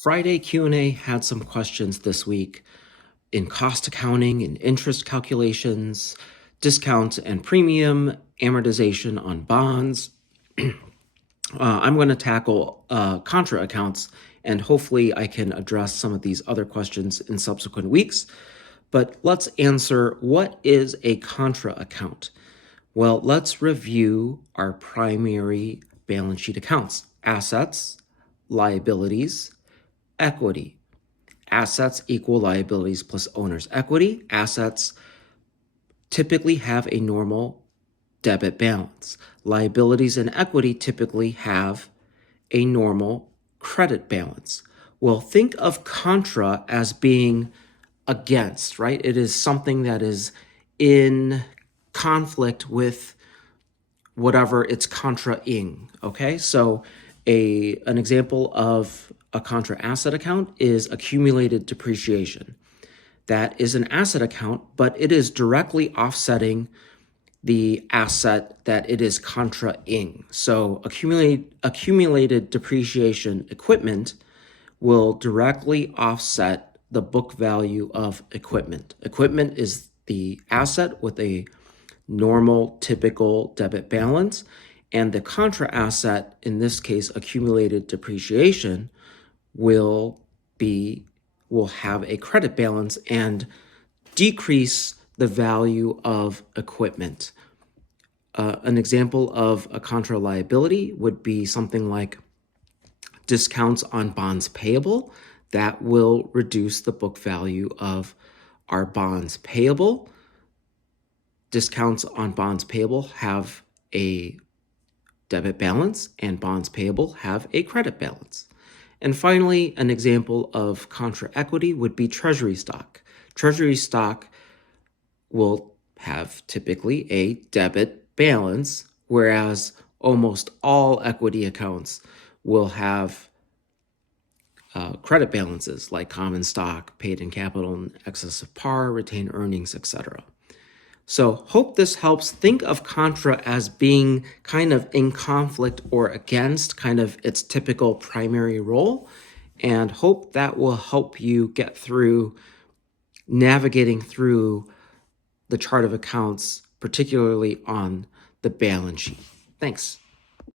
Friday Q&A had some questions this week in cost accounting and interest calculations, discount and premium, amortization on bonds. I'm going to tackle Contra accounts, and hopefully I can address some of these other questions in subsequent weeks. But let's answer, what is a Contra account? Well, let's review our primary balance sheet accounts: assets, liabilities, equity. Assets equal liabilities plus owner's equity. Assets typically have a normal debit balance. Liabilities and equity typically have a normal credit balance. Well, think of Contra as being against, right? It is something that is in conflict with whatever it's contra-ing, okay? So an example of a contra asset account is accumulated depreciation. That is an asset account, but it is directly offsetting the asset that it is contra-ing. So accumulated depreciation equipment will directly offset the book value of equipment. Equipment is the asset with a normal, typical debit balance, and the contra asset, in this case, accumulated depreciation, will have a credit balance and decrease the value of equipment. An example of a contra liability would be something like discounts on bonds payable. That will reduce the book value of our bonds payable. Discounts on bonds payable have a debit balance, and bonds payable have a credit balance. And finally, an example of contra equity would be treasury stock. Treasury stock will have typically a debit balance, whereas almost all equity accounts will have credit balances like common stock, paid in capital in excess of par, retained earnings, etc. So hope this helps. Think of Contra as being kind of in conflict or against kind of its typical primary role, and hope that will help you get through navigating through the chart of accounts, particularly on the balance sheet. Thanks.